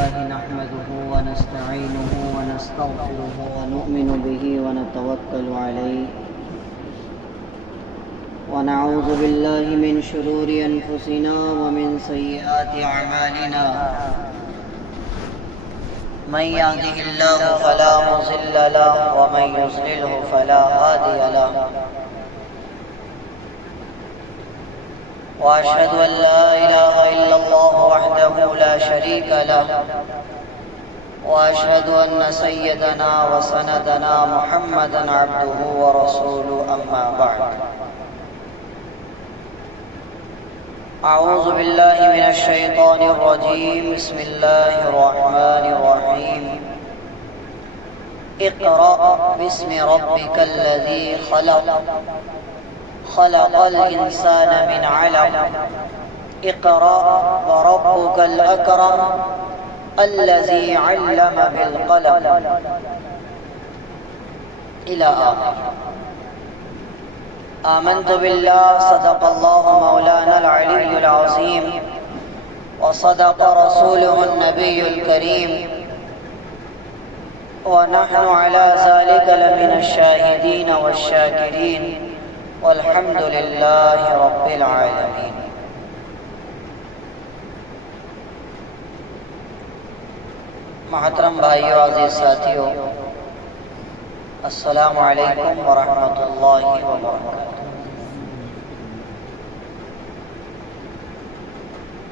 لله نحمده ونستعينه ونستغفره ونؤمن به ونتوكل عليه ونعوذ بالله من شرور أنفسنا ومن سيئات أعمالنا من يهده الله فلا مضل له ومن يضلله فلا هادي له وأشهد أن لا إله إلا الله وحده لا شريك له وأشهد أن سيدنا وسندنا محمدا عبده ورسوله أما بعد أعوذ بالله من الشيطان الرجيم بسم الله الرحمن الرحيم اقرأ باسم ربك الذي خلق خلق الإنسان من علق اقرأ وربك الأكرم الذي علم بالقلم إلى آخر. آمنت بالله صدق الله مولانا العلي العظيم وصدق رسوله النبي الكريم ونحن على ذلك لمن الشاهدين والشاكرين والحمد لله رب العالمين. محترم بھائیو، عزیز ساتھیو، السلام علیکم ورحمۃ اللہ وبرکاتہ۔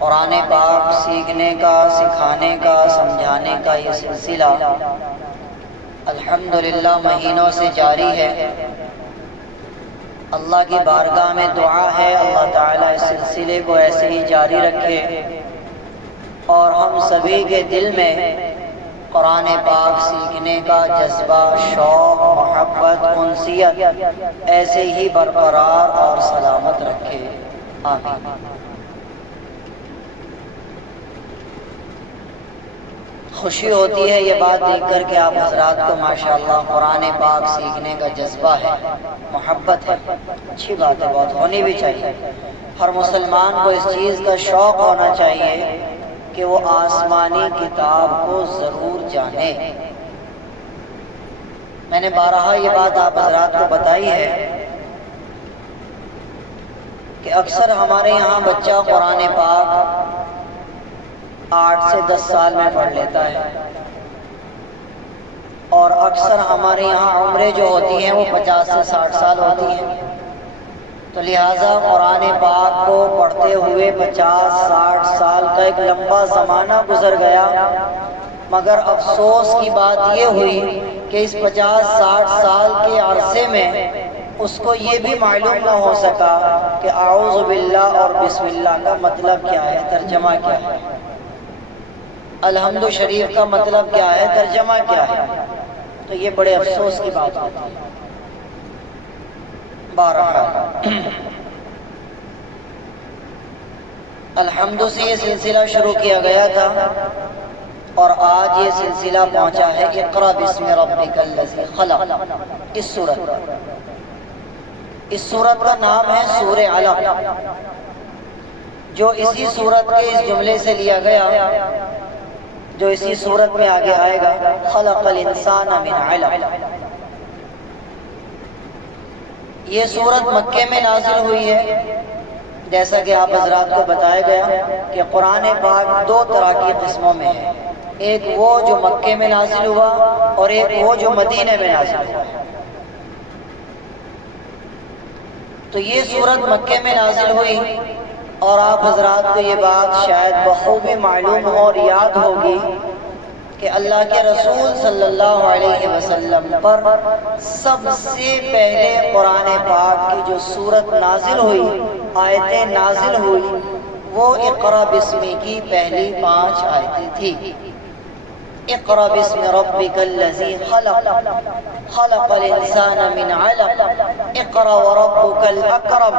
قرآن پاک سیکھنے کا، سکھانے کا، سمجھانے کا یہ سلسلہ الحمدللہ مہینوں سے جاری ہے۔ اللہ کی بارگاہ میں دعا ہے اللہ تعالیٰ اس سلسلے کو ایسے ہی جاری رکھے اور ہم سبھی کے دل میں قرآن پاک سیکھنے کا جذبہ، شوق، محبت، انسیت ایسے ہی برقرار اور سلامت رکھے، آمین۔ خوشی ہوتی ہے یہ بات دیکھ کر کہ آپ حضرات کو ماشاءاللہ قرآن پاک سیکھنے کا جذبہ ہے، محبت ہے، اچھی بات ہے، بہت ہونی بھی چاہیے۔ ہر مسلمان کو اس چیز کا شوق ہونا چاہیے کہ وہ آسمانی کتاب کو ضرور جانے۔ میں نے بارہا یہ بات آپ حضرات کو بتائی ہے کہ اکثر ہمارے یہاں بچہ قرآن پاک 8 سے 10 سال میں پڑھ لیتا ہے، اور اکثر ہمارے یہاں عمریں جو ہوتی ہیں وہ 50 سے 60 سال ہوتی ہیں، تو لہٰذا قرآن پاک کو پڑھتے ہوئے 50-60 سال کا ایک لمبا زمانہ گزر گیا، مگر افسوس کی بات یہ ہوئی کہ اس 50-60 سال کے عرصے میں اس کو یہ بھی معلوم نہ ہو سکا کہ اعوذ باللہ اور بسم اللہ کا مطلب کیا ہے، ترجمہ کیا ہے، الحمد شریف کا مطلب کیا ہے، ترجمہ کیا ہے۔ تو یہ بڑے افسوس کی بات ہوتی ہے۔ بہرحال الحمد سے یہ سلسلہ شروع کیا گیا تھا اور آج یہ سلسلہ پہنچا ہے اقرأ باسم ربک الذی خلق۔ اس سورت کا نام ہے سورہ علق، جو اسی سورت کے اس جملے سے لیا گیا جو اسی سورت میں آگے آئے گا، خلق الانسان من علق۔ یہ سورت مکے میں نازل ہوئی ہے، جیسا کہ آپ حضرات کو بتایا گیا کہ قرآن پاک 2 طرح کی قسموں میں ہے، ایک وہ جو مکے میں نازل ہوا اور ایک وہ جو مدینہ میں نازل ہوا۔ تو یہ سورت مکے میں نازل ہوئی، اور آپ حضرات کو یہ بات شاید بخوبی معلوم ہو اور یاد ہوگی کہ اللہ کے رسول صلی اللہ علیہ وسلم پر سب سے پہلے قرآن پاک کی جو سورت نازل ہوئی، آیتیں نازل ہوئی، وہ اقرأ باسمی کی پہلی 5 آیتیں تھی۔ اقرأ باسم ربک الذی خلق خلق الانسان من علق اقرأ وربک الاکرم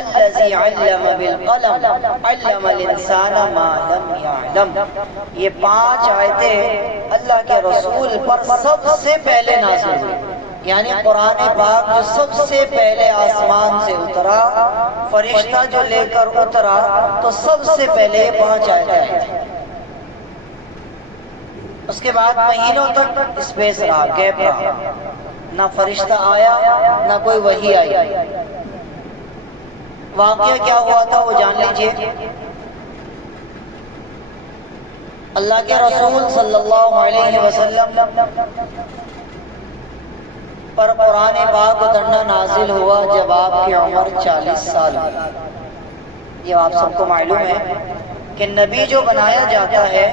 الذی علم بالقلم علم الانسان ما لم یعلم۔ یہ 5 آیتیں اللہ کے رسول پر سب سے پہلے نازل ہوئی، یعنی قرآن پاک جو سب سے پہلے آسمان سے اترا، فرشتہ جو لے کر اترا، تو سب سے پہلے 5 آیتیں آئی تھیں۔ اس کے بعد مہینوں تک اسپیس رہا، گیپ رہا، نہ فرشتہ آیا نہ کوئی وحی آئی۔ واقعہ کیا ہوا تھا وہ جان لیجئے۔ اللہ کے رسول صلی اللہ علیہ وسلم پر قرآن پاک اترنا نازل ہوا جب آپ کی عمر 40 سال ہوئی۔ یہ آپ سب کو معلوم ہے کہ نبی جو بنایا جاتا ہے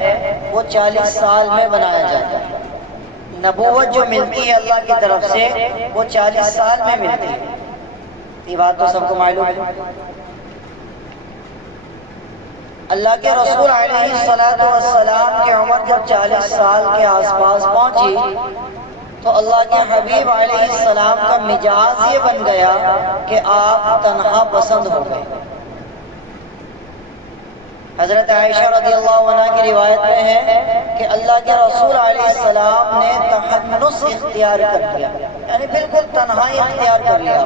وہ 40 سال میں بنایا جاتا ہے۔ نبوت جو ملتی ہے اللہ کی طرف سے وہ 40 سال میں ملتی ہے۔ یہ بات تو سب کو معلوم ہے۔ اللہ کے رسول علیہ السلام کی عمر جب 40 سال کے آس پاس پہنچی تو اللہ کے حبیب علیہ السلام کا مزاج یہ بن گیا کہ آپ تنہا پسند ہو گئے۔ حضرت عائشہ رضی اللہ عنہ کی روایت میں ہے کہ اللہ کے رسول علیہ السلام نے تحنس اختیار کر لیا، یعنی بالکل تنہائی اختیار کر لیا۔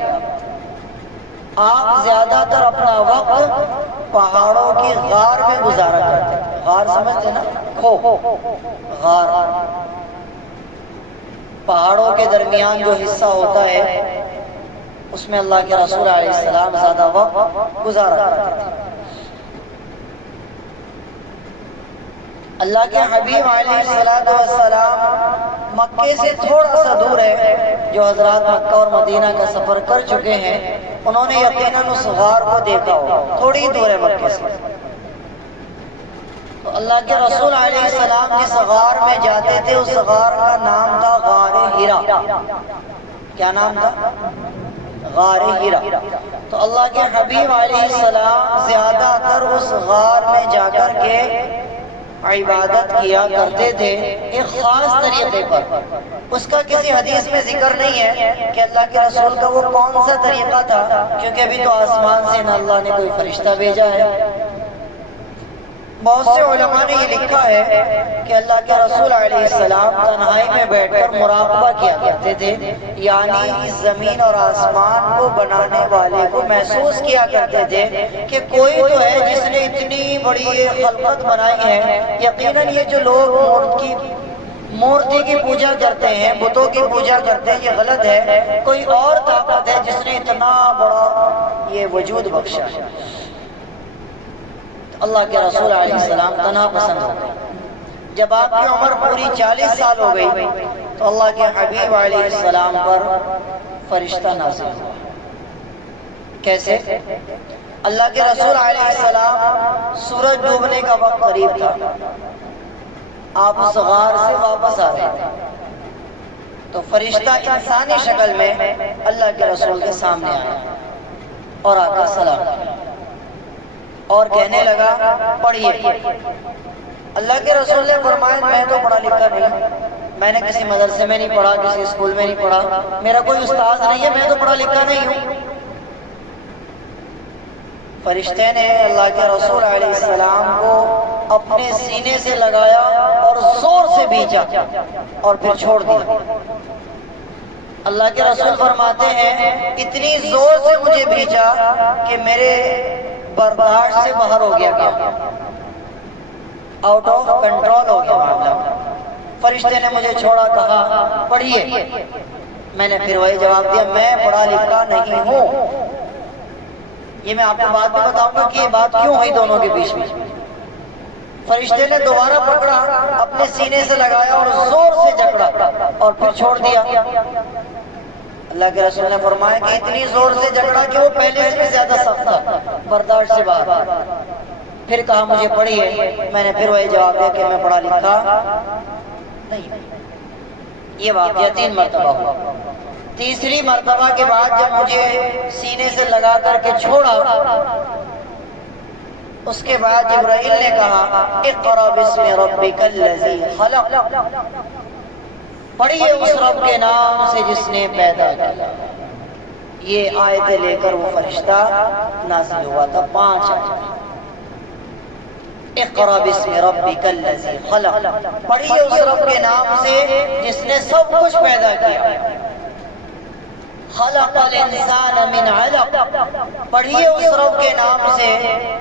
آپ زیادہ تر اپنا وقت پہاڑوں کی غار میں گزارا کرتے ہیں۔ غار سمجھتے نا؟ کھو، غار، پہاڑوں کے درمیان جو حصہ ہوتا ہے اس میں اللہ کے رسول علیہ السلام زیادہ وقت گزارا کرتے تھے۔ اللہ کے حبیب علیہ السلام مکے سے تھوڑا سا دور ہے، جو حضرات مکہ اور مدینہ کا سفر کر چکے ہیں انہوں نے یقیناً اس غار کو دیکھا ہو، تھوڑی دور ہے مکے سے۔ تو اللہ کے رسول علیہ السلام جس غار میں جاتے تھے اس غار کا نام تھا غار ہیرا۔ کیا نام تھا؟ غار ہیرا۔ تو اللہ کے حبیب علیہ السلام زیادہ تر اس غار میں جا کر کے عبادت کیا کرتے تھے ایک خاص طریقے پر۔ اس کا کسی حدیث میں ذکر نہیں ہے کہ اللہ کے رسول کا وہ کون سا طریقہ تھا، کیونکہ ابھی تو آسمان سے نہ اللہ نے کوئی فرشتہ بھیجا ہے۔ بہت سے علماء نے یہ لکھا ہے کہ اللہ کے رسول علیہ السلام تنہائی میں بیٹھ کر مراقبہ کیا کرتے تھے، یعنی اس زمین اور آسمان کو بنانے والے کو محسوس کیا کرتے تھے کہ کوئی تو ہے جس نے اتنی بڑی یہ خلقت بنائی ہے۔ یقیناً یہ جو لوگ مورتی کی پوجا کرتے ہیں، بتوں کی پوجا کرتے ہیں، یہ غلط ہے۔ کوئی اور طاقت ہے جس نے اتنا بڑا یہ وجود بخشا ہے۔ اللہ کے رسول علیہ السلام تنہا پسند ہو گئے۔ جب آپ کی عمر پوری 40 سال ہو گئی تو اللہ کے حبیب علیہ السلام پر فرشتہ نازل ہوا۔ کیسے؟ اللہ کے رسول علیہ السلام سورج ڈوبنے کا وقت قریب تھا، آپ اس غار سے واپس آ رہے تھے تو فرشتہ انسانی شکل میں اللہ کے رسول کے سامنے آیا اور آ کر سلام کیا اور کہنے لگا پڑھیے۔ اللہ کے رسول نے فرمایا میں تو پڑھا لکھا نہیں، میں نے کسی مدرسے میں نہیں پڑھا، کسی اسکول میں نہیں پڑھا، میرا کوئی استاد نہیں ہے، میں تو پڑھا لکھا نہیں ہوں۔ فرشتے نے اللہ کے رسول علیہ السلام کو اپنے سینے سے لگایا اور زور سے بھیجا اور پھر چھوڑ دیا۔ اللہ کے رسول فرماتے ہیں اتنی زور سے مجھے بھیجا کہ میرے برداشت سے باہر ہو گیا، آؤٹ آف کنٹرول ہو گیا معاملہ۔ فرشتے نے مجھے چھوڑا، کہا پڑھیے۔ میں نے پھر وہی جواب دیا میں پڑھا لکھا نہیں ہوں۔ یہ میں آپ کو بات بھی بتاؤں گا کہ یہ بات کیوں ہوئی دونوں کے بیچ میں۔ فرشتے نے دوبارہ پکڑا، اپنے سینے سے لگایا اور زور سے جکڑا اور پھر چھوڑ دیا۔ اللہ کے رسول نے فرمایا کہ اتنی زور سے جکڑا کہ وہ پہلے سے بھی زیادہ سخت تھا، برداشت سے باہر۔ پھر کہا مجھے پڑھیے، میں نے پھر وہی جواب دیا کہ میں پڑھا لکھا نہیں۔ یہ واقعہ 3 مرتبہ ہوا۔ تیسری مرتبہ کے بعد جب مجھے سینے سے لگا کر کے چھوڑا، اس کے بعد جبرائیل نے کہا اقرأ باسم ربک الذی خلق، پڑھیے اس رب کے نام سے جس نے پیدا کیا۔ یہ آیتیں لے کر وہ فرشتہ نازل ہوا تھا، 5 آیتیں۔ اقرأ باسم ربک الذی خلق، پڑھیے اس رب کے نام سے جس نے سب کچھ پیدا کیا۔ خلق الانسان من علق، پڑھیے اس رب کے نام سے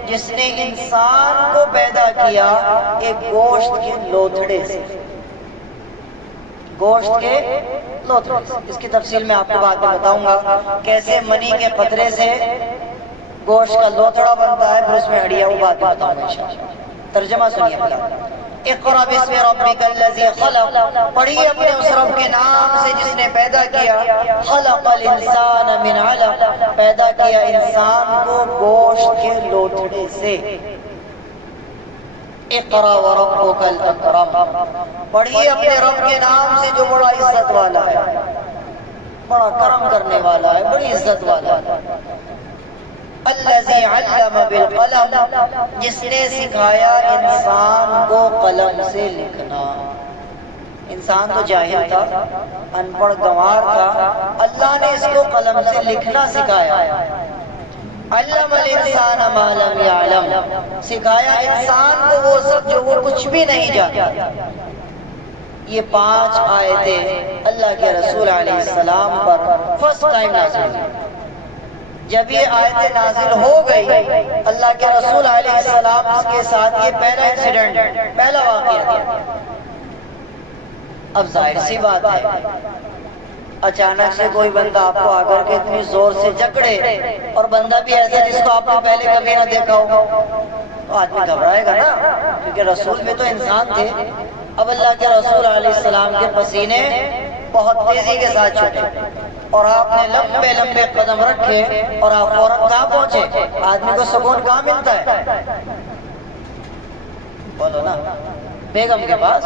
جس نے انسان کو پیدا کیا ایک گوشت کے لوتھڑے سے۔ گوشت کے لوتھڑے سے۔ اس کی تفصیل میں آپ کو بعد میں بتاؤں گا کیسے منی کے قطرے سے گوشت کا لوتھڑا بنتا ہے، پھر اس میں ہڈیاں، وہ بات میں بتاؤں گا انشاءاللہ۔ ترجمہ سنیے پہلا، اقرأ باسم ربک الذی خلق، پڑھیے اپنے اس رب کے نام سے جس نے پیدا کیا، خلق الانسان من علق، پیدا کیا انسان کو گوشت کے لوتھڑے سے۔ اقرأ وربک الاکرم، پڑھیے اپنے رب کے نام سے جو بڑا عزت والا ہے، بڑا کرم کرنے والا ہے، بڑی عزت والا ہے۔ الذی علم بالقلم، جس نے سکھایا انسان کو قلم سے لکھنا۔ انسان تو جاہل تھا، ان پڑھ گنوار تھا، اللہ نے اس کو قلم سے لکھنا سکھایا۔ علم الانسان ما لم یعلم، سکھایا انسان کو وہ سب جو وہ کچھ بھی نہیں جانتا۔ یہ 5 آیتیں اللہ کے رسول علیہ السلام پر فرسٹ ٹائم نازل ہوئی۔ جب یہ آیتیں نازل ہو گئی، اللہ کے رسول علیہ السلام کے ساتھ یہ پہلا انسیڈنٹ، پہلا واقعہ تھا۔ اب ظاہر سی بات ہے، اچانک سے کوئی بندہ آپ کو آ کر کے اتنی زور سے جکڑے، اور بندہ بھی ایسا جس کو آپ نے پہلے کبھی نہ دیکھا ہو، تو آدمی گھبرائے گا نا، کیونکہ رسول بھی تو انسان تھے۔ اب اللہ کے رسول علیہ السلام کے پسینے بہت تیزی کے ساتھ چھوٹے، اور آپ نے لمبے لمبے قدم رکھے، اور آپ فوراً کہاں پہنچے؟ آدمی کو سکون کہاں ملتا ہے؟ بولو نا، بیگم کے پاس۔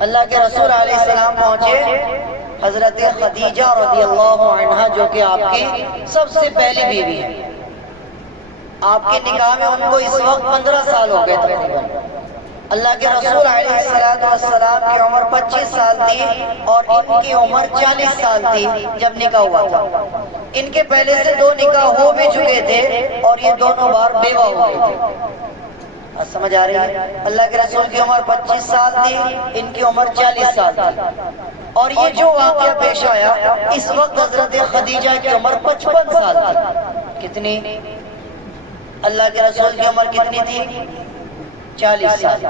اللہ کے رسول علیہ السلام پہنچے، حضرت خدیجہ رضی اللہ عنہا جو کہ آپ کی سب سے پہلی بیوی ہے، آپ کے نکاح میں ان کو اس وقت 15 سال ہو گئے تقریباً۔ اللہ کے رسول علیہ السلام کی عمر 25 سال تھی، اور ان کی عمر 40 سال تھی جب نکاح ہوا تھا۔ ان کے پہلے سے 2 نکاح ہو بھی چکے تھے، اور یہ دونوں بار بیوہ ہو گئے تھے۔ سمجھ آ رہی ہے؟ اللہ کے رسول کی عمر 25 سال تھی، ان کی عمر 40 سال تھی، اور یہ جو واقعہ پیش آیا، اس وقت حضرت خدیجہ کی عمر 55 سال تھی۔ کتنی؟ اللہ کے رسول کی عمر کتنی تھی؟ 40 سال۔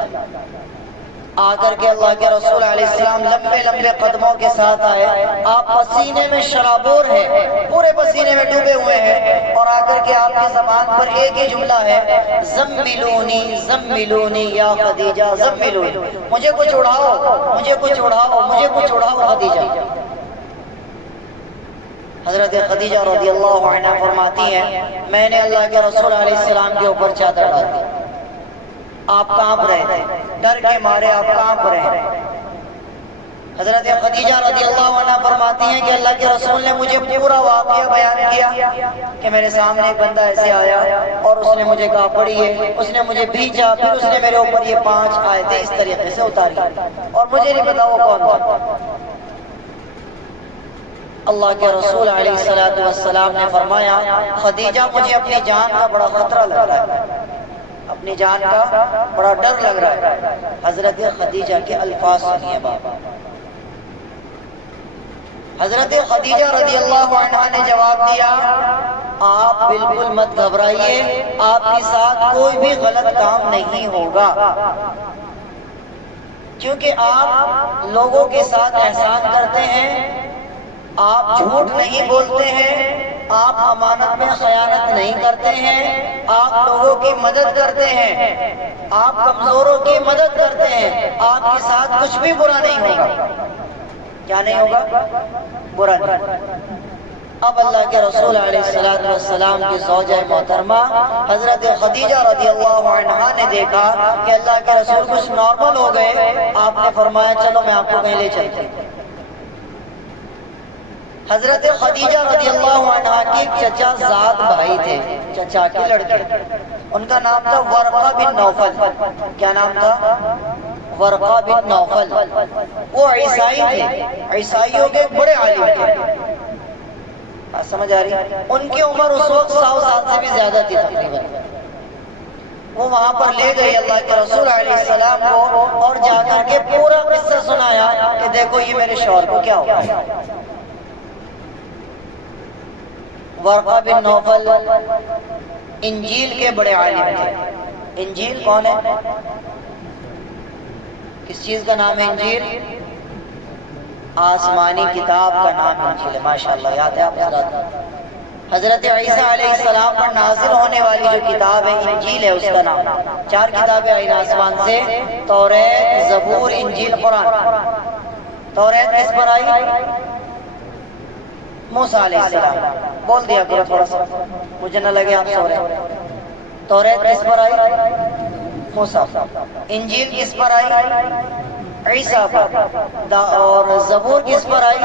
آ کر کے اللہ کے رسول علیہ السلام لمبے لمبے قدموں کے ساتھ آئے، آپ پسینے میں شرابور ہیں، پورے پسینے میں ڈوبے ہوئے ہیں، اور آ کر کے آپ کی زبان پر ایک ہی جملہ ہے، زملونی زملونی یا خدیجہ زملونی، مجھے کچھ اڑاؤ، مجھے کچھ اڑاؤ، مجھے کچھ اڑاؤ خدیجہ۔ حضرت خدیجہ رضی اللہ عنہا فرماتی ہیں، میں نے اللہ کے رسول علیہ السلام کے اوپر چادر ڈال دی، آپ کانپ رہے، ڈر کے مارے آپ کانپ رہے۔ حضرت خدیجہ رضی اللہ عنہ فرماتی ہیں کہ اللہ کے رسول نے مجھے پورا واقعہ بیان کیا کہ میرے سامنے ایک بندہ ایسے آیا، اور اس نے مجھے کہا پڑھیے، اس نے مجھے بھیجا، پھر اس نے میرے اوپر یہ 5 آیتیں اس طریقے سے اتاری، اور مجھے نہیں پتا وہ کون تھا۔ اللہ کے رسول علیہ السلام نے فرمایا، خدیجہ مجھے اپنی جان کا بڑا خطرہ لگ رہا ہے، اپنی جان کا بڑا ڈر لگ رہا ہے۔ حضرت خدیجہ کے الفاظ سنیے بابا۔ حضرت خدیجہ رضی اللہ عنہا نے جواب دیا، آپ بالکل مت گھبرائیے، آپ کے ساتھ کوئی بھی غلط کام نہیں ہوگا، کیونکہ آپ لوگوں کے ساتھ احسان کرتے ہیں، آپ جھوٹ نہیں بولتے ہیں، آپ امانت میں خیانت نہیں کرتے ہیں، آپ لوگوں کی مدد کرتے ہیں، آپ کمزوروں کی مدد کرتے ہیں، آپ کے ساتھ کچھ بھی برا نہیں ہوگا۔ کیا نہیں ہوگا؟ برا نہیں۔ اب اللہ کے رسول علیہ السلام کی زوجہ محترمہ حضرت خدیجہ رضی اللہ عنہا نے دیکھا کہ اللہ کے رسول کچھ نارمل ہو گئے، آپ نے فرمایا چلو میں آپ کو کہیں لے چلتے ہیں۔ حضرت خدیجہ رضی اللہ عنہا کے چچا زاد بھائی تھے، چچا کے لڑکے، ان کا نام تھا ورقہ بن نوفل۔ کیا نام تھا؟ ورقہ بن نوفل۔ وہ عیسائی تھے، عیسائیوں کے بڑے عالم تھے۔ سمجھ آ رہی؟ ان کی عمر اس وقت 100 سال سے بھی زیادہ تھی تقریباً۔ وہ وہاں پر لے گئی اللہ کے رسول علیہ السلام کو، اور جا کر کے پورا قصہ سنایا کہ دیکھو یہ میرے شوہر کو کیا ہوا۔ ورقہ بن نوفل انجیل کے بڑے عالم تھے۔ انجیل کون ہے؟ کس چیز کا نام ہے انجیل؟ آسمانی کتاب کا نام انجیل ہے. ماشاءاللہ یاد ہے آپ حضرات. حضرت عیسیٰ علیہ السلام پر نازل ہونے والی جو کتاب ہے انجیل ہے اس کا نام. 4 کتابیں آئیں آسمان سے، توریت، زبور، انجیل، قرآن. توریت کس پر آئی؟ موسیٰ علیہ السلام. بول دیا کرو تھوڑا سا، مجھے نہ لگے آپ سو رہے ہیں. توریت کس پر آئی؟ موسیٰ. انجیل کس پر آئی؟ عیسیٰ پر. اور زبور کس پر آئی؟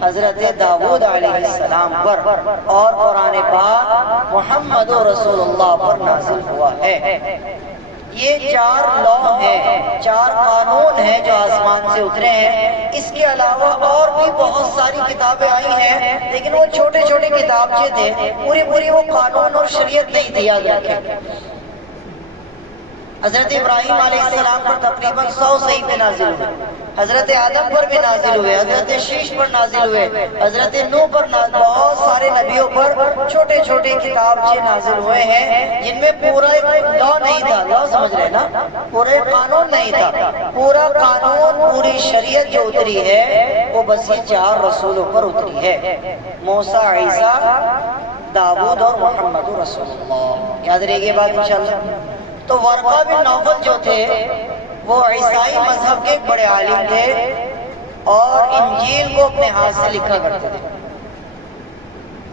حضرت داؤد علیہ السلام پر. اور قرآن پاک محمد رسول اللہ پر نازل ہوا ہے. یہ 4 لاء ہیں، 4 قانون ہیں جو آسمان سے اترے ہیں. اس کے علاوہ اور بھی بہت ساری کتابیں آئی ہیں، لیکن وہ چھوٹے چھوٹے کتابچے تھے، پوری وہ قانون اور شریعت نہیں تھی. یاد رکھیں حضرت ابراہیم علیہ السلام پر تقریباً 100 صحیفے نازل ہوئے. حضرت آدم پر بھی نازل ہوئے، حضرت شیش پر نازل ہوئے، حضرت نوح پر بہت سارے نبیوں پر چھوٹے چھوٹے کتابچے نازل ہوئے ہیں، جن میں پورا ایک لا نہیں تھا. لا سمجھ رہے نا؟ پورا ایک قانون نہیں تھا. پورا قانون، پوری شریعت جو اتری ہے وہ بس یہ 4 رسولوں پر اتری ہے: موسیٰ، عیسیٰ، داؤد اور محمد رسول اللہ. یاد رہے گی بات انشاءاللہ. تو ورقہ بن نوفل جو تھے وہ عیسائی مذہب کے ایک بڑے عالم تھے اور انجیل کو اپنے ہاتھ سے لکھا کرتے تھے.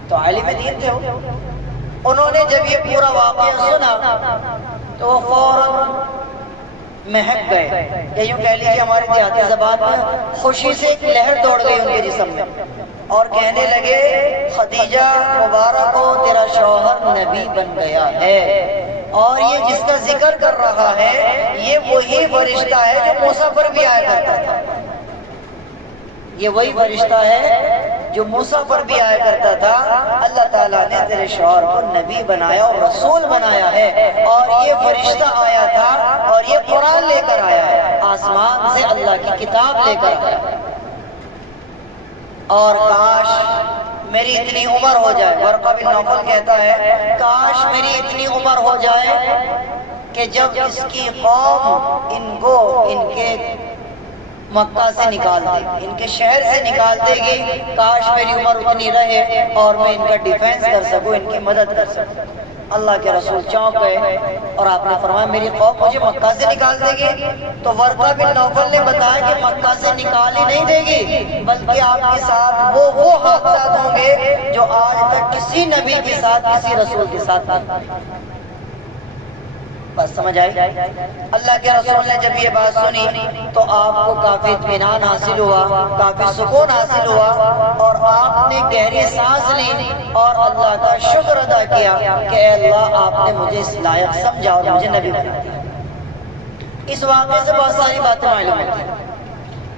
تو عالم دین تھے. انہوں نے جب یہ پورا واقعہ سنا تو وہ فوراً مہک گئے، یا یوں کہہ لیجیے ہماری دیہاتی زبان میں خوشی سے ایک لہر دوڑ گئی ان کے جسم میں، اور کہنے لگے خدیجہ مبارک ہو، تیرا شوہر نبی بن گیا ہے. اور یہ جس کا ذکر کر رہا ہے یہ وہی فرشتہ ہے جو موسیٰ پر بھی آیا کرتا تھا. یہ وہی فرشتہ ہے جو موسیٰ پر بھی آیا کرتا تھا. اللہ تعالیٰ نے تیرے شوہر کو نبی بنایا اور رسول بنایا ہے، اور یہ فرشتہ آیا تھا اور یہ قرآن لے کر آیا ہے، آسمان سے اللہ کی کتاب لے کر آیا ہے. اور کاش میری اتنی عمر ہو جائے، ورقہ بن نوفل کہتا ہے کاش میری اتنی عمر ہو جائے کہ جب اس کی قوم ان کو ان کے مکہ سے نکال دے، ان کے شہر سے نکال دے گی، کاش میری عمر اتنی رہے اور میں ان کا ڈیفینس کر سکوں، ان کی مدد کر سکوں. اللہ کے رسول چونک گئے اور آپ نے فرمایا میری قوم مجھے مکہ سے نکال دے گی. تو ورقہ بن نوفل نے بتایا کہ مکہ سے نکال ہی نہیں دے گی، بلکہ آپ کے ساتھ وہ حادثات ہوں گے جو آج تک کسی نبی کے ساتھ، کسی رسول کے ساتھ نہیں. بس سمجھ آئی؟ اللہ کے رسول نے جب یہ بات سنی تو آپ کو کافی اطمینان حاصل ہوا، کافی سکون حاصل ہوا، اور آپ نے گہری سانس لی اور اللہ کا شکر ادا کیا کہ اے اللہ آپ نے مجھے اس لائق سمجھا اور مجھے نبی بنا دیا. اس واقعے سے بہت ساری باتیں معلوم ہوتی ہیں.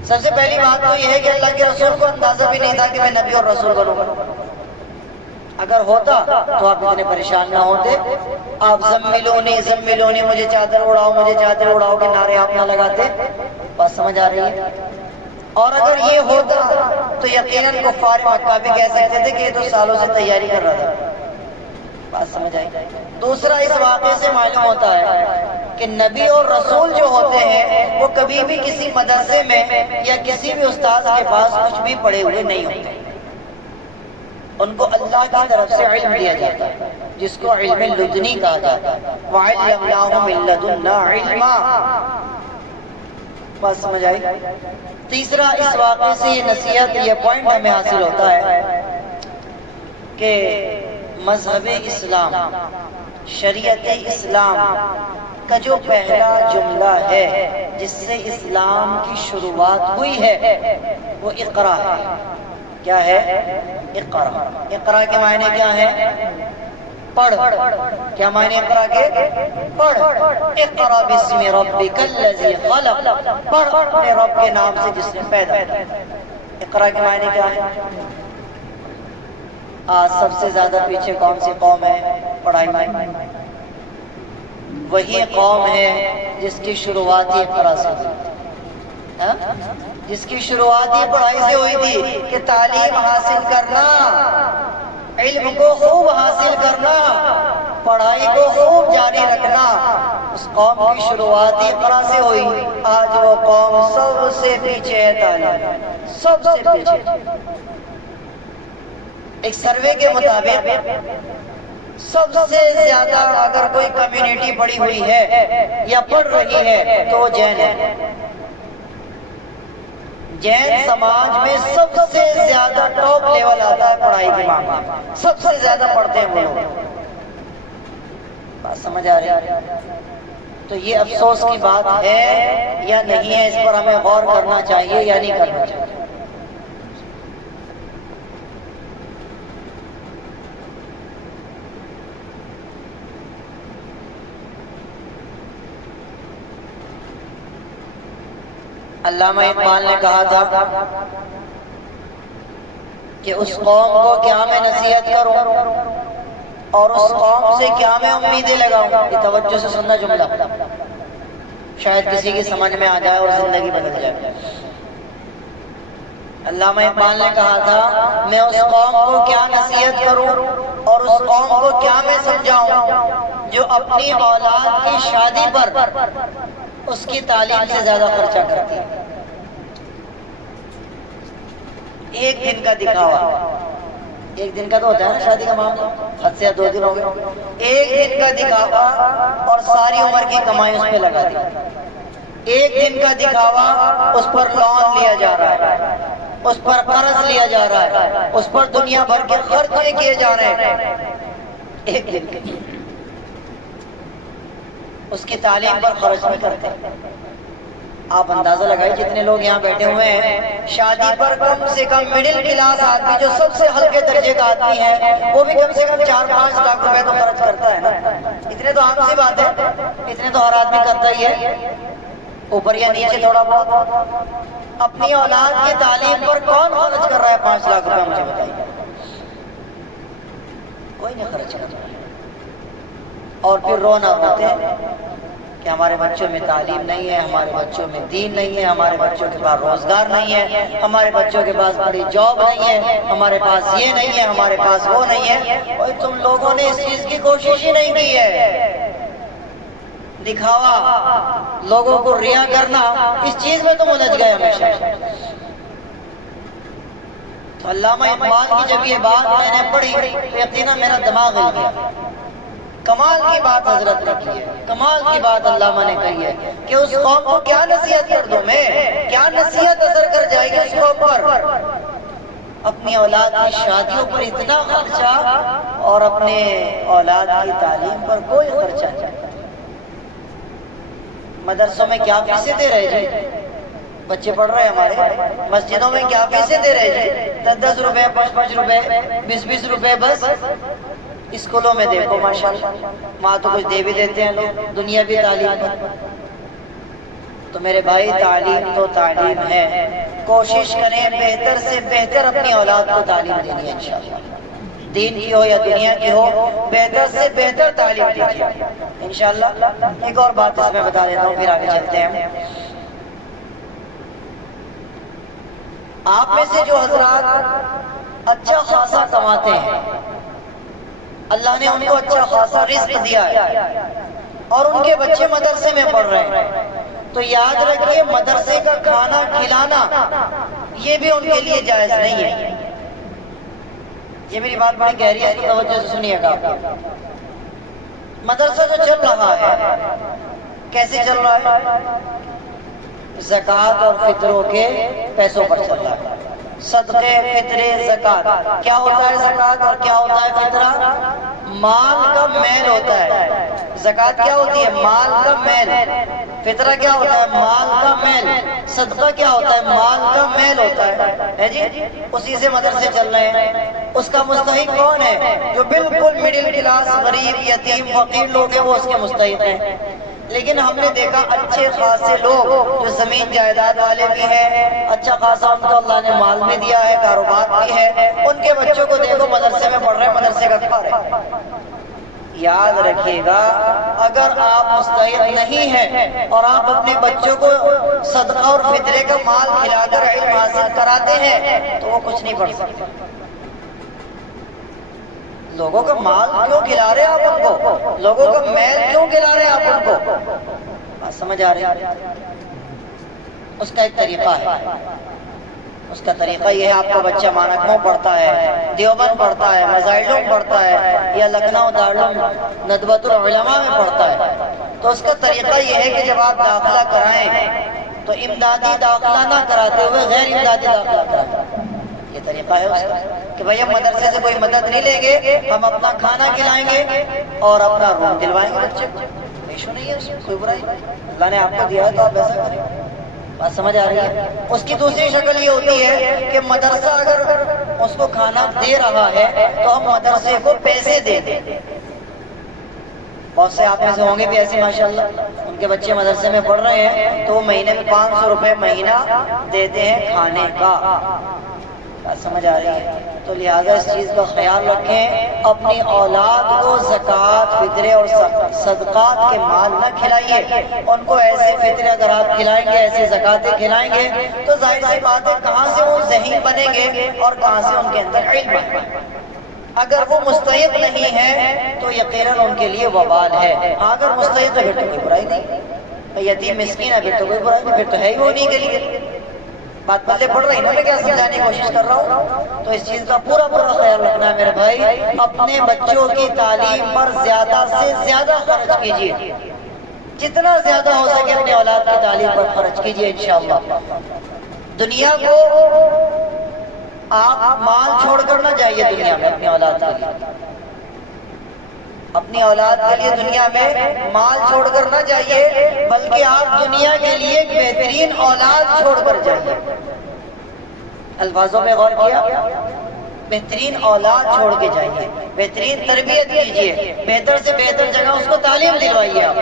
سب سے پہلی بات تو یہ ہے کہ اللہ کے رسول کو اندازہ بھی نہیں تھا کہ میں نبی اور رسول بنوں گا. اگر ہوتا تو آپ اتنے پریشان نہ ہوتے. آپ زملونی مجھے چادر اڑاؤ کے نعرے آپ نہ لگاتے. بات سمجھ آ رہی ہے؟ اور اگر یہ ہوتا تو یقیناً کفار مکہ بھی کہہ سکتے تھے کہ یہ تو سالوں سے تیاری کر رہا تھا. بات سمجھ آئی؟ دوسرا اس واقعے سے معلوم ہوتا ہے کہ نبی اور رسول جو ہوتے ہیں وہ کبھی بھی کسی مدرسے میں یا کسی بھی استاد کے پاس کچھ بھی پڑھے ہوئے نہیں ہوتے. ان کو اللہ کی طرف سے علم دیا جاتا ہے جس کو علم لدنی کہا جاتا ہے. وَعَلَّمْنَاهُ مِن لَّدُنَّا عِلْمًا. بات سمجھ آئی؟ تیسرا اس واقعے سے یہ نصیحت، یہ پوائنٹ ہمیں حاصل ہوتا ہے کہ مذہب اسلام، شریعت اسلام کا جو پہلا جملہ ہے جس سے اسلام کی شروعات ہوئی ہے وہ اقرا ہے. کیا ہے؟ اقرا. اقرا کے معنی کیا ہے؟ پڑھ. کیا معنی اقرا کے؟ پڑھ. اقرا بسم ربک الذی خلق. پڑھ اپنے رب کے نام سے جس نے پیدا کیا. اقرا کے معنی کیا ہے؟ آج سب سے زیادہ پیچھے کون سی قوم ہے پڑھائی میں؟ وہی قوم ہے جس کی شروعات ہی اقرا سے ہوئی، جس کی شروعات ہی پڑھائی سے ہوئی تھی کہ تعلیم حاصل کرنا، علم کو خوب حاصل کرنا، پڑھائی کو خوب جاری رکھنا. اس قوم کی شروعات اقرا سے ہوئی، آج وہ قوم سب سے پیچھے ہے تعلیم، سب سے پیچھے۔ ایک سروے کے مطابق سب سے زیادہ اگر کوئی کمیونٹی بڑی ہوئی ہے یا بڑھ رہی ہے تو وہ جین ہے۔ جین سماج میں سب سے زیادہ ٹاپ لیول آتا ہے پڑھائی کے معاملے میں، سب سے زیادہ پڑھتے ہیں وہ لوگ۔ بات سمجھ آ رہی ہے؟ تو یہ افسوس کی بات ہے یا نہیں ہے، اس پر ہمیں غور کرنا چاہیے یا نہیں کرنا چاہیے؟ علامہ اقبال نے کہا تھا کہ اس قوم کو کیا میں نصیحت کروں اور اس قوم سے کیا میں امیدیں لگاؤں۔ یہ توجہ سے سننا جملہ، شاید کسی کی سمجھ میں آ جائے اور زندگی بدل جائے۔ علامہ اقبال نے کہا تھا میں اس قوم کو کیا نصیحت کروں اور اس قوم کو کیا میں سمجھاؤں جو اپنی اولاد کی شادی پر اس کی تعلیم سے زیادہ خرچہ کرتی ہے۔ ایک دن کا دکھاوا، ایک دن کا تو ہوتا ہے نا شادی کا معاملہ، حد سے 2 دن ہو گئے، ایک دن کا دکھاوا اور ساری عمر کی کمائی اس پہ لگا دی۔ ایک دن کا دکھاوا، اس پر لون لیا جا رہا ہے، اس پر قرض لیا جا رہا ہے، اس پر دنیا بھر کے خرچے کیے جا رہے ہیں۔ ایک دن کے اس کی تعلیم پر خرچ نہیں کرتے۔ آپ اندازہ لگائیں جتنے لوگ یہاں بیٹھے ہوئے ہیں، شادی پر کم سے کم مڈل کلاس آدمی جو سب سے ہلکے درجے کا آدمی ہے وہ بھی کم سے کم 4-5 لاکھ روپے تو خرچ کرتا ہے نا۔ اتنے تو عام سی بات ہے، اتنے تو ہر آدمی کرتا ہی ہے، اوپر یا نیچے تھوڑا بہت۔ اپنی اولاد کی تعلیم پر کون خرچ کر رہا ہے 5 لاکھ روپے؟ مجھے بتائیے، کوئی نہیں خرچ کر رہا۔ اور پھر رونا ہوتے ہیں کہ ہمارے بچوں میں تعلیم نہیں ہے، ہمارے بچوں میں دین نہیں ہے، ہمارے بچوں کے پاس روزگار نہیں ہے، ہمارے بچوں کے پاس بڑی جاب نہیں ہے، ہمارے پاس یہ نہیں ہے، ہمارے پاس وہ نہیں ہے۔ اور تم لوگوں نے اس چیز کی کوشش ہی نہیں کی ہے۔ دکھاوا، لوگوں کو ریا کرنا، اس چیز میں تم الجھ گئے ہمیشہ۔ تو علامہ اقبال کی جب یہ بات میں نے پڑھی تو یقیناً میرا دماغ ہل گیا۔ کمال کی بات حضرت نے کی ہے، کمال کی بات علامہ نے کہی ہے کہ اس قوم کو کیا نصیحت کر دوں میں، کیا نصیحت اثر کر جائے گی اس قوم پر؟ اپنی اولاد کی شادیوں پر اتنا خرچہ اور اپنے اولاد کی تعلیم پر کوئی خرچہ نہیں۔ مدرسوں میں کیا فیسیں دے رہے جی؟ بچے پڑھ رہے ہیں ہمارے، مسجدوں میں کیا فیسیں دے رہے جی؟ 10-10 روپے، 5-5 روپے، 20-20 روپے بس۔ اسکولوں میں دیکھو ماشاءاللہ، وہاں تو کچھ دے بھی دیتے ہیں لوگ دنیاوی تعلیم پر۔ تو میرے بھائی تعلیم تو تعلیم ہے، کوشش کریں بہتر سے بہتر اپنی اولاد کو تعلیم دینی ہے انشاءاللہ، دین کی ہو یا دنیا کی ہو، بہتر سے بہتر تعلیم دیجیے انشاءاللہ۔ ایک اور بات اس میں بتا دیتا ہوں پھر آگے چلتے ہیں۔ آپ میں سے جو حضرات اچھا خاصا کماتے ہیں، اللہ نے ان کو اچھا خاصا رزق دیا ہے اور ان کے بچے مدرسے میں پڑھ رہے ہیں، تو یاد رکھیے مدرسے کا کھانا کھلانا یہ بھی ان کے لیے جائز نہیں ہے۔ یہ میری بات بڑی گہری ہے، اس کو توجہ سے سنیے گا۔ مدرسہ جو چل رہا ہے کیسے چل رہا ہے؟ زکوٰۃ اور فطروں کے پیسوں پر چل رہا ہے۔ صدقے، فطرے، زکوٰۃ۔ کیا ہوتا ہے زکوٰۃ اور کیا ہوتا ہے فطرہ؟ مال کا میل ہوتا ہے۔ زکوٰۃ کیا ہوتی ہے؟ مال کا میل۔ فطرہ کیا ہوتا ہے؟ مال کا میل۔ صدقہ کیا ہوتا ہے؟ مال کا میل ہوتا ہے جی۔ اسی سے مدرسے چل رہے ہیں۔ اس کا مستحق کون ہے؟ جو بالکل مڈل کلاس، غریب، یتیم، فقیر لوگ ہیں وہ اس کے مستحق ہیں۔ لیکن ہم نے دیکھا اچھے خاصے لوگ جو زمین جائیداد والے بھی ہیں، اچھا خاصا ان کو اللہ نے مال بھی دیا ہے، کاروبار بھی ہے، ان کے بچوں کو دیکھو مدرسے میں پڑھ رہے ہیں، مدرسے کا کھا رہے ہیں۔ یاد رکھیے گا، اگر آپ مستحق نہیں ہیں اور آپ اپنے بچوں کو صدقہ اور فطرے کا مال کھلا کر علم حاصل کراتے ہیں تو وہ کچھ نہیں پڑھ سکتے۔ لوگوں کا مال کیوں کھلا رہے آپ ان کو؟ لوگوں کا میل کیوں کھلا رہے آپ ان کو؟ بات سمجھ آ رہی ہے؟ اس کا ایک طریقہ ہے، اس کا طریقہ یہ ہے، آپ کا بچہ مانکموں پڑھتا ہے، دیوبند پڑھتا ہے، مزائلوم پڑھتا ہے، یا لکھنؤ دارالعلوم ندوۃ العلماء میں پڑھتا ہے، تو اس کا طریقہ یہ ہے کہ جب آپ داخلہ کرائیں تو امدادی داخلہ نہ کراتے ہوئے غیر امدادی داخلہ کرائیں۔ یہ طریقہ ہے اس کا کہ بھئی ہم مدرسے سے کوئی مدد نہیں لیں گے، ہم اپنا کھانا کھلائیں گے اور اپنا روم دلوائیں گے بچے کو۔ ایشو نہیں ہے اس میں کوئی برائی نہیں، اللہ نے آپ کو دیا ہے تو آپ ایسا کریں۔ بات سمجھ آ رہی ہے؟ اس کی دوسری شکل یہ ہوتی ہے کہ مدرسہ اگر اس کو کھانا دے رہا ہے تو ہم مدرسے کو پیسے دے دیں۔ بہت سے آپ میں سے ہوں گے بھی ایسے ماشاءاللہ، ان کے بچے مدرسے میں پڑھ رہے ہیں تو وہ مہینے میں 500 روپے مہینہ دیتے ہیں کھانے کا۔ بات سمجھ آ رہی ہے؟ تو لہٰذا اس چیز کا خیال رکھیں، اپنی اولاد کو زکوٰۃ، فطرے اور صدقات کے مال نہ کھلائیے۔ ان کو ایسے فطرے اگر آپ کھلائیں گے، ایسے زکوٰۃیں کھلائیں گے تو ظاہر سی بات ہے کہاں سے وہ ذہین بنیں گے اور کہاں سے ان کے اندر علم آئے گا۔ اگر وہ مستحق نہیں ہے تو یقیناً ان کے لیے وبال ہے۔ اگر مستحق ہے پھر تو کوئی برائی نہیں، یتیم مسکین ہے پھر تو کوئی برائی نہیں، پھر تو ہے ہی وہ انہیں کے لیے۔ بات پلے پڑ رہی نا، میں کیا سمجھانے کی کوشش کر رہا ہوں؟ تو اس چیز کا پورا خیال رکھنا ہے میرے بھائی، اپنے بچوں کی تعلیم پر زیادہ سے زیادہ خرچ کیجیے، جتنا زیادہ ہو سکے اپنے اولاد کی تعلیم پر خرچ کیجیے انشاءاللہ۔ دنیا کو آپ مال چھوڑ کر نہ جائیے دنیا میں اپنی اولاد کے لیے، اپنی اولاد کے لیے دنیا میں مال چھوڑ کر نہ جائیے، بلکہ آپ دنیا کے لیے ایک بہترین اولاد چھوڑ کر جائیے۔ الفاظوں میں غور کیا؟ بہترین اولاد چھوڑ کے جائیے، بہترین تربیت کیجیے، بہتر سے بہتر جگہ اس کو تعلیم دلوائیے۔ آپ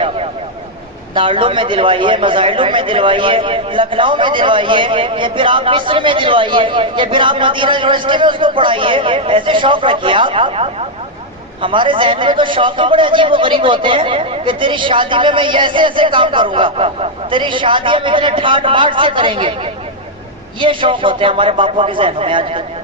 دارالعلوم میں دلوائیے، مزائلوم میں دلوائیے، لکھنؤ میں دلوائیے، یا پھر آپ مصر میں دلوائیے، یا پھر آپ مدینہ یونیورسٹی میں اس کو پڑھائیے۔ ایسے شوق رکھیے آپ۔ ہمارے ذہن میں تو شوق بڑے عجیب و غریب ہوتے ہیں کہ تیری شادی میں میں یہ ایسے ایسے کام کروں گا، تیری شادی ہم اتنے ٹھاٹ باٹ سے کریں گے۔ یہ شوق ہوتے ہیں ہمارے باپوں کے ذہن میں آج کل۔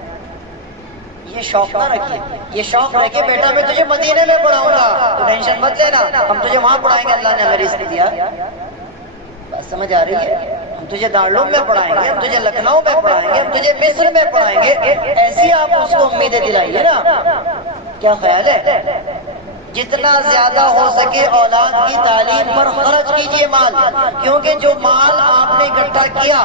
یہ شوق نہ رکھیے، یہ شوق رکھے بیٹا میں تجھے مدینے میں پڑھاؤں گا، تو ٹینشن مت لینا، ہم تجھے وہاں پڑھائیں گے، اللہ نے ہمیں رزق دیا۔ بات سمجھ آ رہی ہے؟ ہم تجھے دارالعلوم میں پڑھائیں گے، ہم تجھے لکھنؤ میں پڑھائیں گے، ہم تجھے مصر میں پڑھائیں گے۔ ایسی آپ اس کو امیدیں دلائیے نا۔ کیا خیال ہے؟ جتنا زیادہ ہو سکے اولاد کی تعلیم پر خرچ کیجئے مال، کیونکہ جو مال آپ نے اکٹھا کیا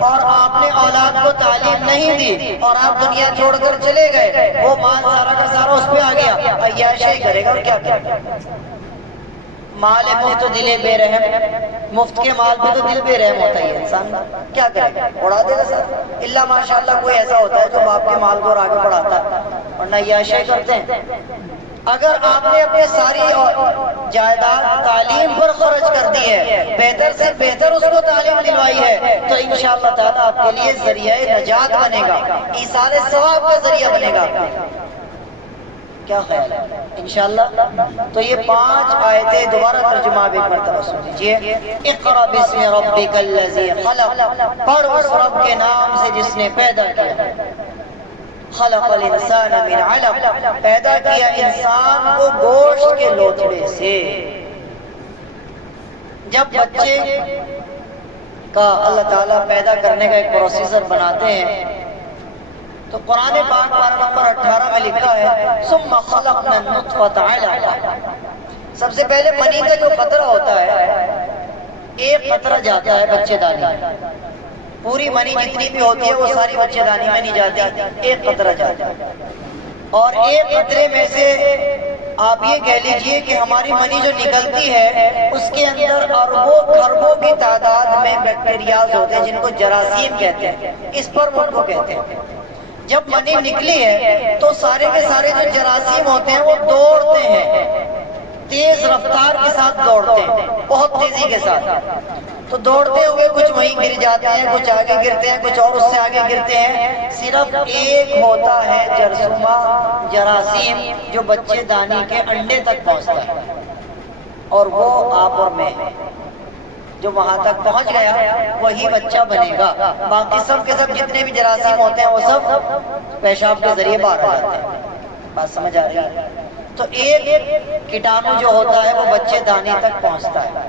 اور آپ نے اولاد کو تعلیم نہیں دی اور آپ دنیا چھوڑ کر چلے گئے، وہ مال سارا کا سارا اس پہ آ گیا، عیاشی کرے گا اور کیا کرے گا۔ مال مفت تو دل بے رحم، مفت کے مال پہ تو دل بے رحم ہوتا ہے انسان، کیا کرے گا، اڑا دے گا سر۔ اللہ ماشاءاللہ کوئی ایسا ہوتا ہے جو باپ کے مال کو اور آگے بڑھاتا ہے، ورنہ عیاشی کرتے ہیں۔ اگر آپ نے اپنے ساری جائیداد تعلیم پر خرچ کر دی ہے، بہتر سے بہتر اس کو تعلیم دلوائی ہے، تو انشاءاللہ تعالیٰ آپ کے لیے ذریعہ نجات بنے گا، ایصال ثواب کا ذریعہ بنے گا۔ کیا خیال ہے؟ انشاءاللہ تو یہ 5 آیتیں دوبارہ ترجمہ ایک مرتبہ سن لیجئے۔ اقرأ باسم ربک الذی خلق، پڑھ اس رب کے نام سے جس نے پیدا کیا۔ خلق الانسان من علق، پیدا کیا انسان کو گوشت کے لوتھڑے سے۔ جب بچے کا اللہ تعالیٰ پیدا کرنے کا ایک پروسیسر بناتے ہیں تو قرآن پاک پارہ نمبر 18 میں لکھا ہے ثم خلقنا النطفة علقة، سب سے پہلے منی کا جو قطرہ ہوتا ہے، ایک قطرہ جاتا ہے بچے دانی، پوری منی جتنی بھی ہوتی ہے وہ ساری بچے دانی میں نہیں جاتی، ایک قطرہ جاتا ہے، اور ایک قطرے میں سے آپ یہ کہہ لیجئے کہ ہماری منی جو نکلتی ہے اس کے اندر اربوں کھربوں کی تعداد میں بیکٹیریاز ہوتے ہیں جن کو جراثیم کہتے ہیں، اسپرم ان کو کہتے ہیں۔ جب منی نکلی ہے تو سارے کے سارے جو جراثیم ہوتے ہیں وہ دوڑتے ہیں، تیز رفتار کے ساتھ دوڑتے ہیں، بہت تیزی کے ساتھ، تو دوڑتے ہوئے کچھ وہیں گر جاتے ہیں، کچھ آگے گرتے ہیں، کچھ اور اس سے آگے گرتے ہیں۔ صرف ایک ہوتا ہے جرثومہ جراثیم جو بچے دانی کے انڈے تک پہنچتا ہے، اور وہ آپ اور میں، جو وہاں تک پہنچ گیا وہی بچہ بنے گا۔ باقی سب کے سب جتنے بھی جراثیم ہوتے ہیں وہ سب پیشاب کے ذریعے باہر آ جاتے ہیں۔ بات سمجھ آ رہی ہے؟ تو ایک کیٹانو جو ہوتا ہے وہ بچے دانی تک پہنچتا ہے،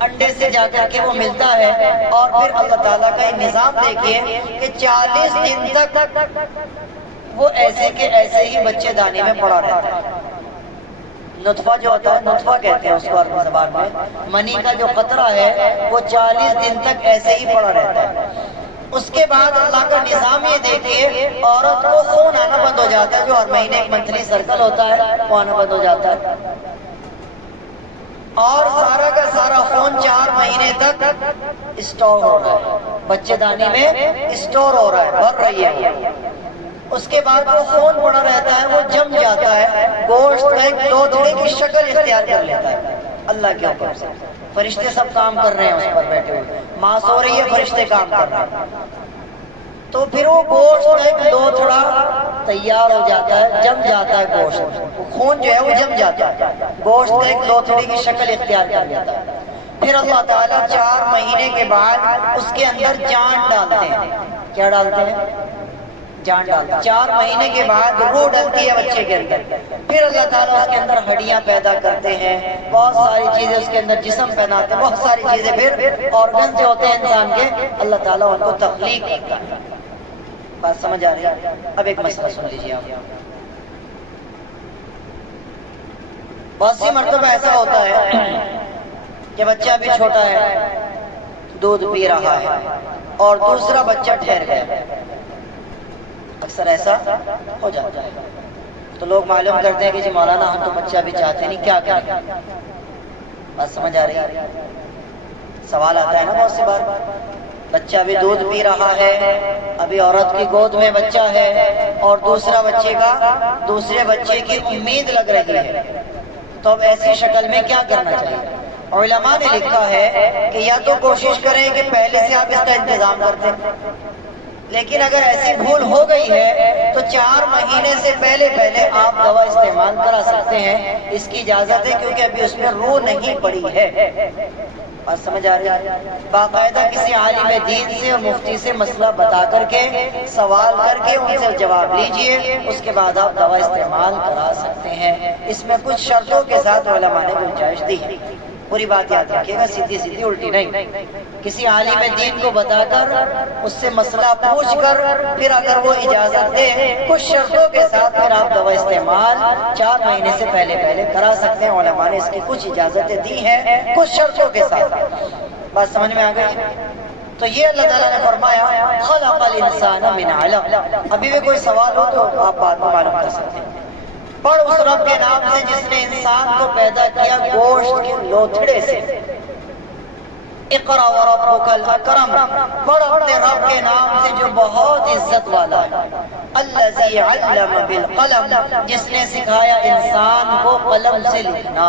انڈے سے جا کر کے وہ ملتا ہے، اور پھر اللہ تعالیٰ کا یہ نظام دیکھیے کہ 40 دن تک وہ ایسے کے ایسے ہی بچے دانے میں پڑا رہتا ہے۔ نطفہ جو ہوتا ہے، نطفہ کہتے ہیں اس کو عربی زبان میں، منی کا جو قطرہ ہے وہ 40 دن تک ایسے ہی پڑا رہتا ہے۔ اس کے بعد اللہ کا نظام یہ دیکھیے، عورت کو خون آنا بند ہو جاتا ہے، جو ہر مہینے ایک منتھلی سرکل ہوتا ہے وہ آنا بند ہو جاتا ہے، اور سارا کا سارا خون 4 مہینے تک اسٹور ہو رہا ہے، بچے دانی میں اسٹور ہو رہا ہے، بھر رہی ہے۔ اس کے بعد وہ خون پڑا رہتا ہے، وہ جم جاتا ہے، گوشت ایک لوتھڑے کی شکل اختیار کر لیتا ہے اللہ کے حکم سے۔ فرشتے سب کام کر رہے ہیں اس پر بیٹھے ہوئے، ماں سو رہی ہے، فرشتے کام کر رہے ہیں، تو پھر وہ گوشت ایک لوتھڑا تیار ہو جاتا ہے، جم جاتا ہے گوشت، خون جو ہے وہ جم جاتا ہے، گوشت ایک لوتھڑی کی شکل اختیار کر لیتا ہے۔ پھر اللہ تعالیٰ 4 مہینے کے بعد اس کے اندر جان ڈالتے ہیں۔ کیا ڈالتے ہیں؟ جان ڈالتے ہیں۔ 4 مہینے کے بعد روح ڈلتی ہے بچے کے اندر، پھر اللہ تعالیٰ اس کے اندر ہڈیاں پیدا کرتے ہیں، بہت ساری چیزیں اس کے اندر جسم پہناتے ہیں، بہت ساری چیزیں، پھر آرگنز جو ہوتے ہیں انسان کے، اللہ تعالیٰ ان کو تخلیق کرتا ہے۔ بات سمجھ آ رہی ہے؟ اب ایک مسئلہ سن لیجیے آپ۔ بہت سی مرتبہ ایسا ہوتا ہے کہ بچہ ابھی چھوٹا ہے، دودھ پی رہا ہے، اور دوسرا بچہ ٹھہر گیا، اکثر ایسا ہو جاتا ہے، تو لوگ معلوم کرتے ہیں کہ جی مولانا ہم تو بچہ بھی چاہتے نہیں، کیا کریں؟ بات سمجھ آ رہی ہے؟ سوال آتا ہے نا بہت سی بار، بچہ بھی دودھ پی رہا ہے، ابھی عورت کی گود میں بچہ ہے، اور دوسرے بچے کی امید لگ رہی ہے، تو اب ایسی شکل میں کیا کرنا چاہیے؟ علماء نے لکھا ہے کہ یا تو کوشش کریں کہ پہلے سے آپ اس کا انتظام کرتے ہیں، لیکن اگر ایسی بھول ہو گئی ہے تو 4 مہینے سے پہلے آپ دوا استعمال کرا سکتے ہیں، اس کی اجازت ہے، کیونکہ ابھی اس میں روح نہیں پڑی ہے۔ بات سمجھ آ رہی ہے؟ باقاعدہ کسی عالم دین سے اور مفتی سے مسئلہ بتا کر کے، سوال کر کے ان سے جواب لیجئے، اس کے بعد آپ دوا استعمال کرا سکتے ہیں۔ اس میں کچھ شرطوں کے ساتھ علماء نے گنجائش دی ہے، پوری بات یاد رکھیے گا، سیدھی سیدھی الٹی نہیں۔ کسی عالم دین کو بتا کر، اس سے مسئلہ پوچھ کر، پھر اگر وہ اجازت دے کچھ شرطوں کے ساتھ، پھر آپ دوا استعمال 4 مہینے سے پہلے کرا سکتے ہیں۔ علماء نے اس کی کچھ اجازتیں دی ہیں کچھ شرطوں کے ساتھ۔ بات سمجھ میں آ گئی؟ تو یہ اللہ تعالیٰ نے فرمایا خلق الانسان من علق۔ ابھی بھی کوئی سوال ہو تو آپ بعد میں معلوم کر سکتے ہیں۔ پڑھ اس رب کے نام سے جس نے انسان کو پیدا کیا گوشت کے لوتھڑے سے۔ اقرا وربک الاکرم، پڑھ اپنے رب کے نام سے جو بہت عزت والا ہے۔ الذی علم بالقلم، جس نے سکھایا انسان کو قلم سے لکھنا۔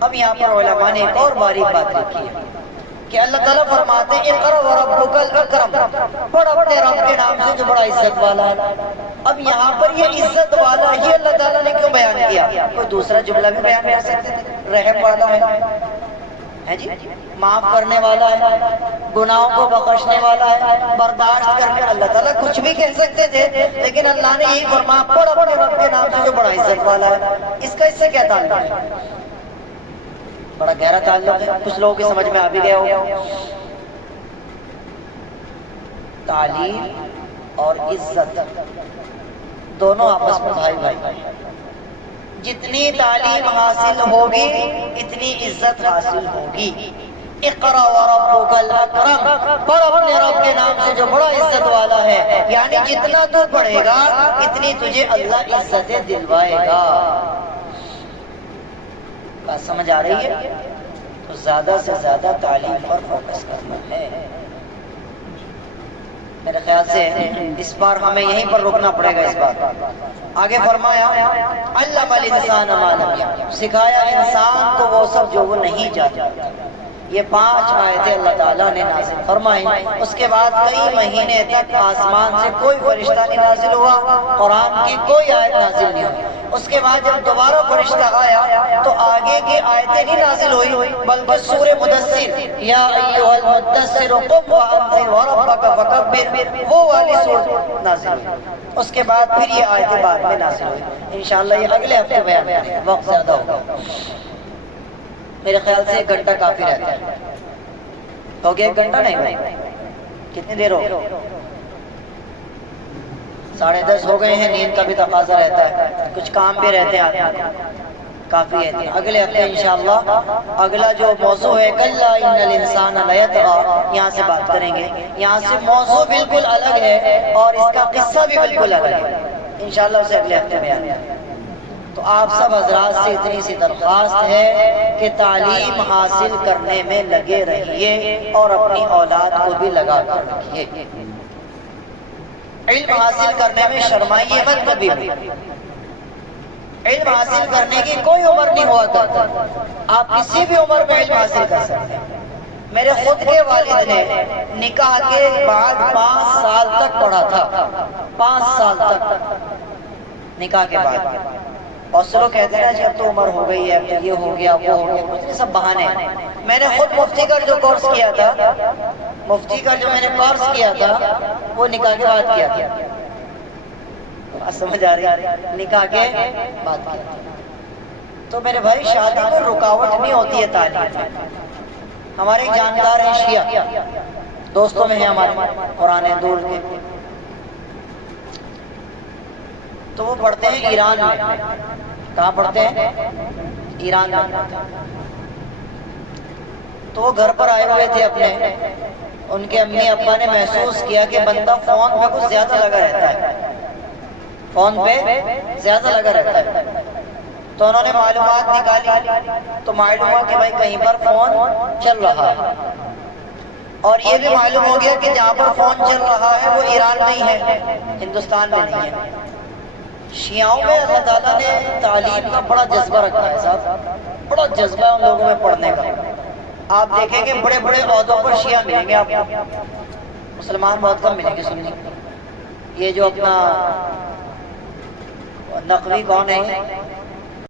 اب یہاں پر علماء نے ایک اور باریک بات لکھی ہے کہ اللہ تعالیٰ فرماتے ہیں اقرا وربک الاکرم، پڑھ اپنے رب کے نام سے جو بڑا عزت والا ہے۔ اب یہاں پر یہ عزت والا یہ اللہ تعالیٰ نے کیوں بیان کیا؟ کوئی دوسرا جملہ بھی بیان کر سکتے تھے، رحم والا ہے جی، معاف کرنے والا ہے، گناہوں کو بخشنے والا ہے، برداشت کرنے، اللہ تعالیٰ کچھ بھی کہہ سکتے تھے، لیکن اللہ نے یہی فرمایا پڑھ اپنے رب کے نام سے جو بڑا عزت والا ہے۔ اس کا اس سے کیا تعلق ہے؟ بڑا گہرا تعلق ہے، کچھ لوگوں کی سمجھ میں آ بھی گیا ہوگا۔ تعلیم اور عزت دونوں آپس میں بھائی بھائی، جتنی تعلیم حاصل ہوگی اتنی عزت حاصل ہوگی۔ اقرا وربک الاکرم، پڑھ اپنے رب کے نام سے جو بڑا عزت والا ہے، یعنی جتنا تو پڑھے گا اتنی تجھے اللہ عزتیں دلوائے گا۔ بات سمجھ آ رہی ہے؟ تو زیادہ سے زیادہ تعلیم پر فوکس کرنا ہے۔ میرے خیال سے اس بار ہمیں یہیں پر رکنا پڑے گا۔ اس بار آگے فرمایا علم الانسان ما لم یعلم، سکھایا انسان کو وہ سب جو وہ نہیں جانتا۔ یہ 5 آیتیں اللہ تعالیٰ نے نازل فرمائیں. اس کے بعد کئی مہینے تک آسمان سے کوئی فرشتہ نہیں نازل ہوا، قرآن کی کوئی آیت نازل نہیں ہوئی. اس کے بعد جب دوبارہ فرشتہ آیا تو آگے کی آیتیں نہیں نازل ہوئی، بلکہ سورہ مدثر یا ایھا المدثر قم فانذر وربک فکبر وہ والی سورت نازل ہوئی. اس کے بعد پھر یہ آیتیں بعد میں نازل ہوئی. انشاءاللہ یہ اگلے ہفتے بیان کریں گے، وقت زیادہ ہوگا. میرے خیال سے 1 گھنٹہ کافی رہتا ہے. ہو گیا 1 گھنٹہ؟ نہیں بھائی، کتنی دیر ہو گئی؟ 10:30 ہو گئے ہیں. نیند کا بھی تقاضا رہتا ہے، کچھ کام بھی رہتے ہیں آدمی کو. کافی ہے. اگلے ہفتے انشاءاللہ اگلا جو موضوع ہے کلا ان الانسان لیطغی، یہاں سے بات کریں گے. یہاں سے موضوع بالکل الگ ہے اور اس کا قصہ بھی بالکل الگ ہے. انشاءاللہ اسے اگلے ہفتے میں آئیں. تو آپ سب حضرات سے اتنی سی درخواست ہے کہ تعلیم حاصل کرنے میں لگے رہیے اور اپنی اولاد کو بھی لگا کر رکھیے. علم حاصل کرنے میں شرمائیے مت کبھی بھی. علم حاصل کرنے کی کوئی عمر نہیں ہوا کرتا، آپ کسی بھی عمر میں علم حاصل کر سکتے ہیں. میرے خود کے والد نے نکاح کے بعد 5 سال تک پڑھا تھا. 5 سال تک نکاح کے بعد. اور سے لوگ کہتے ہیں نا جی اب تو عمر ہو گئی ہے، اب تو یہ ہو گیا وہ ہو گیا، کچھ نہیں، سب بہانے. میں نے خود مفتی کا جو کورس کیا تھا، مفتی کا جو میں نے کورس کیا تھا وہ نکاح کے بعد کیا تھا. سمجھ آ رہی؟ نکاح کے بعد کیا تھا. تو میرے بھائی شادی میں رکاوٹ نہیں ہوتی ہے تعلیم میں. ہمارے جانکار ہیں شیعہ، دوستوں میں ہیں ہمارے پرانے دور کے، تو وہ پڑھتے ہیں ایران میں. کہاں پڑھتے ہیں؟ ایران میں. تو وہ گھر پر آئے ہوئے تھے اپنے. ان کے امی ابا نے محسوس کیا کہ بندہ فون پہ کچھ زیادہ لگا رہتا ہے، فون پہ زیادہ لگا رہتا ہے. تو انہوں نے معلومات نکالی تو معلوم ہوا کہ بھائی کہیں پر فون چل رہا ہے. اور یہ بھی معلوم ہو گیا کہ جہاں پر فون چل رہا ہے وہ ایران نہیں ہے، ہندوستان میں نہیں ہے. شیعوں میں اللہ تعالیٰ نے تعلیم کا بڑا جذبہ رکھا ہے صاحب، بڑا جذبہ ان لوگوں میں پڑھنے کا. آپ دیکھیں گے بڑے بڑے عہدوں پر شیعہ ملیں گے آپ کو، مسلمان بہت کم ملیں گے سننے. یہ جو اپنا نقوی کون ہے